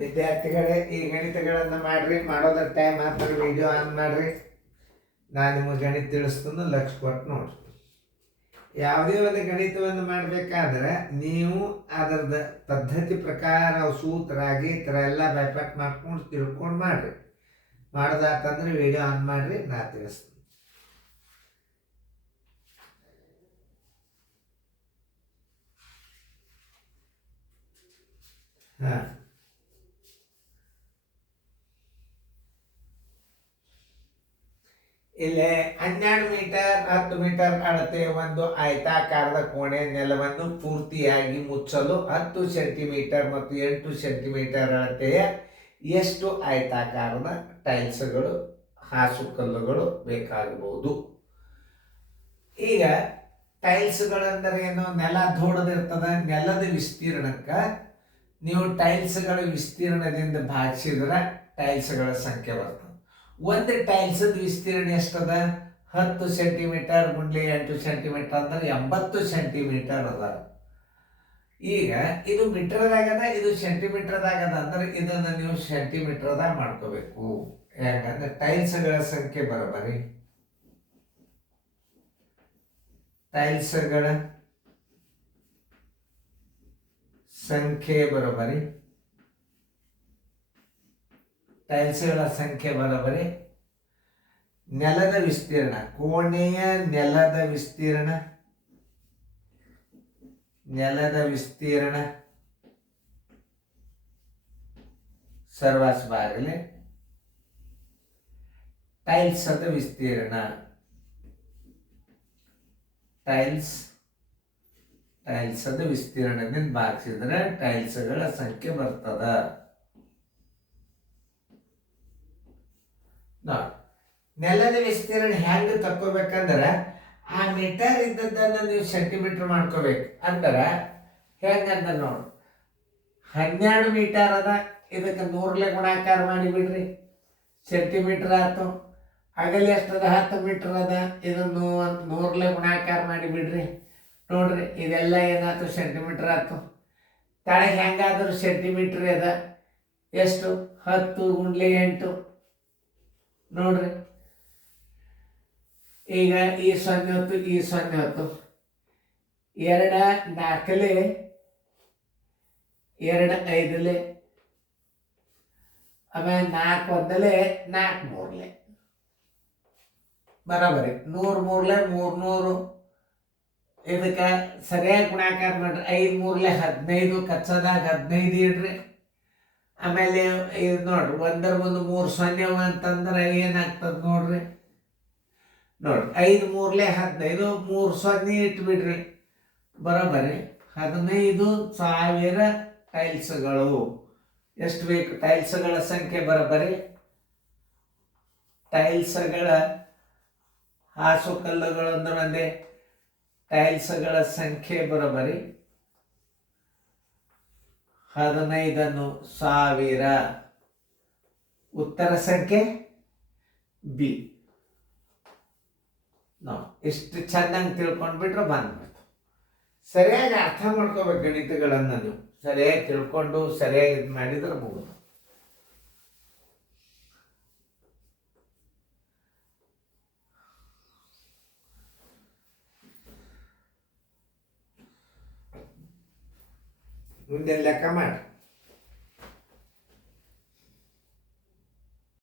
ವಿದ್ಯಾರ್ಥಿಗಳೇ, ಈ ಗಣಿತಗಳನ್ನು ಮಾಡ್ರಿ. ಮಾಡೋದ್ರ ಟೈಮ್ ಆದ್ರೆ ವಿಡಿಯೋ ಆನ್ ಮಾಡ್ರಿ. ನಾನು ನಿಮಗೆ ಗಣಿತ ತಿಳಿಸ್ತೀನಿ, ಲಕ್ಷ ಕೊಟ್ಟು ನೋಡ್ರಿ. ಯಾವುದೇ ಒಂದು ಗಣಿತವನ್ನು ಮಾಡಬೇಕಾದ್ರೆ ನೀವು ಅದರದ ಪದ್ಧತಿ ಪ್ರಕಾರ ಸೂತ್ರ ಗೀತ್ರ ಎಲ್ಲ ಬೈಪಾಟ್ ಮಾಡ್ಕೊಂಡು ತಿಳ್ಕೊಂಡು ಮಾಡ್ರಿ. ಮಾಡೋದಾತಂದ್ರೆ ವಿಡಿಯೋ ಆನ್ ಮಾಡ್ರಿ, ನಾ ತಿಳಿಸ್ತೀನಿ. ಹಾಂ, ಇಲ್ಲಿ 12 ಮೀಟರ್ 10 ಮೀಟರ್ ಅಳತೆ ಒಂದು ಆಯತಾಕಾರದ ಕೋಣೆ ನೆಲವನ್ನು ಪೂರ್ತಿಯಾಗಿ ಮುಚ್ಚಲು 10 ಸೆಂಟಿಮೀಟರ್ ಮತ್ತು 8 ಸೆಂಟಿಮೀಟರ್ ಅಳತೆಯ ಎಷ್ಟು ಆಯತಾಕಾರದ ಟೈಲ್ಸ್ಗಳು ಹಾಸುಕಲ್ಲುಗಳು ಬೇಕಾಗಬಹುದು? ಈಗ ಟೈಲ್ಸ್ಗಳಂದ್ರೆ ಏನು? ನೆಲ ದೊಡ್ಡದಿರ್ತದ. ನೆಲದ ವಿಸ್ತೀರ್ಣಕ್ಕೆ ನೀವು ಟೈಲ್ಸ್ಗಳ ವಿಸ್ತೀರ್ಣದಿಂದ ಭಾಗಿಸಿದ್ರೆ ಟೈಲ್ಸ್ಗಳ ಸಂಖ್ಯೆ ಬರ್ತದೆ. ಒಂದು ಟೈಲ್ಸದ ವಿಸ್ತೀರ್ಣ ಎಷ್ಟದ? 10 ಸೆಂಟಿಮೀಟರ್ ಗುಂಡ್ಲಿ 8 ಸೆಂಟಿಮೀಟರ್ ಅಂದ್ರೆ 80 ಸೆಂಟಿಮೀಟರ್ ಅದ. ಈಗ ಇದು ಮೀಟರ್ದಾಗದ, ಇದು ಸೆಂಟಿಮೀಟರ್ದಾಗದ ಅಂದ್ರೆ ಇದನ್ನು ನೀವು ಸೆಂಟಿಮೀಟರ್ದಾಗ ಮಾಡ್ಕೋಬೇಕು. ಯಾಕಂದ್ರೆ ಟೈಲ್ಸ್ಗಳ ಸಂಖ್ಯೆ ಬರೋಬರಿ ಟೈಲ್ಸ್ಗಳ ಸಂಖ್ಯೆ ಬರೋಬರಿ ನೆಲದ ವಿಸ್ತೀರ್ಣ, ಕೋಣೆಯ ನೆಲದ ವಿಸ್ತೀರ್ಣ ಸರ್ವಾಸ್ ಬಾಗಲೆ ಟೈಲ್ಸದ ವಿಸ್ತೀರ್ಣ, ಟೈಲ್ಸದ ವಿಸ್ತೀರ್ಣದಿಂದ ಭಾಗಿಸಿದ್ರೆ ಟೈಲ್ಸ್ಗಳ ಸಂಖ್ಯೆ ಬರ್ತದ. ನೋಡಿ, ನೆಲದ ವಿಸ್ತೀರ್ಣ ಹೆಂಗೆ ತಕ್ಕೋಬೇಕಂದ್ರೆ ಆ ಮೀಟರ್ ಇದ್ದದ್ದನ್ನು ನೀವು ಸೆಂಟಿಮೀಟರ್ ಮಾಡ್ಕೋಬೇಕು. ಅಂದ್ರೆ ಹೆಂಗಂತ ನೋಡಿ, 12 ಮೀಟರ್ ಅದ, ಇದಕ್ಕೆ 100ಲೆ ಗುಣಾಕಾರ ಮಾಡಿಬಿಡ್ರಿ, ಸೆಂಟಿಮೀಟರ್ ಆಯ್ತು. ಅಗಲ ಎಷ್ಟದ? 10 ಮೀಟರ್ ಅದ, ಇದನ್ನು 100ಲೆ ಗುಣಾಕಾರ ಮಾಡಿಬಿಡ್ರಿ. ನೋಡ್ರಿ, ಇದೆಲ್ಲ ಏನಾಯ್ತು? ಸೆಂಟಿಮೀಟರ್ ಆಯ್ತು. ತಳಗೆ ಹೆಂಗಾದ್ರೂ ಸೆಂಟಿಮೀಟರ್ ಅದ. ಎಷ್ಟು? 10 ಗುಂಡ್ಲಿ 8. ನೋಡ್ರಿ, ಈಗ ಈ 0 ಹೊತ್ತು, ಈ 0 ಹೊತ್ತು, 2 4ಲೆ 2 5ಲೆ, ಆಮೇಲೆ 4 1ಲೆ 4 3ಲೆ ಬರೋಬರಿ 100 3ಲೆ 300. ಇದಕ್ಕೆ ಸರಿಯಾಗಿ ಗುಣಾಕಾರ ಮಾಡ್ರಿ. 5 3ಲೆ 15, ಕಚ್ಚದಾಗ 15 ಇಡ್ರಿ. ಆಮೇಲೆ ಇದು ನೋಡ್ರಿ, 1 ಮುಂದೆ 3 0 ಅಂತಂದ್ರೆ ಏನಾಗ್ತದೆ ನೋಡ್ರಿ. 5 3ಲೆ 15, 3 0 ಇಟ್ಬಿಡ್ರಿ. ಬರೋಬರಿ 15,000 ಟೈಲ್ಸ್ಗಳು. ಎಷ್ಟು ಬೇಕು? ಟೈಲ್ಸ್ಗಳ ಸಂಖ್ಯೆ ಬರೋಬರಿ ಟೈಲ್ಸ್ಗಳ ಹಾಸುಕಲ್ಲುಗಳು ಅಂದ್ರೆ ಒಂದೇ. ಟೈಲ್ಸ್ಗಳ ಸಂಖ್ಯೆ ಬರೋಬರಿ 15,000. ಉತ್ತರ ಸಂಖ್ಯೆ ಬಿ. ಇಷ್ಟು ಚೆನ್ನಾಗಿ ತಿಳ್ಕೊಂಡ್ಬಿಟ್ರೆ ಬಂದ್ಬಿಡ್ತು. ಸರಿಯಾಗಿ ಅರ್ಥ ಮಾಡ್ಕೋಬೇಕು ಗಣಿತಗಳನ್ನು. ನೀವು ಸರಿಯಾಗಿ ತಿಳ್ಕೊಂಡು ಸರಿಯಾಗಿ ಇದು ಮಾಡಿದ್ರೆ ಮುಗಿದು. ಮುಂದೆ ಲೆಕ್ಕ ಮಾಡಿ.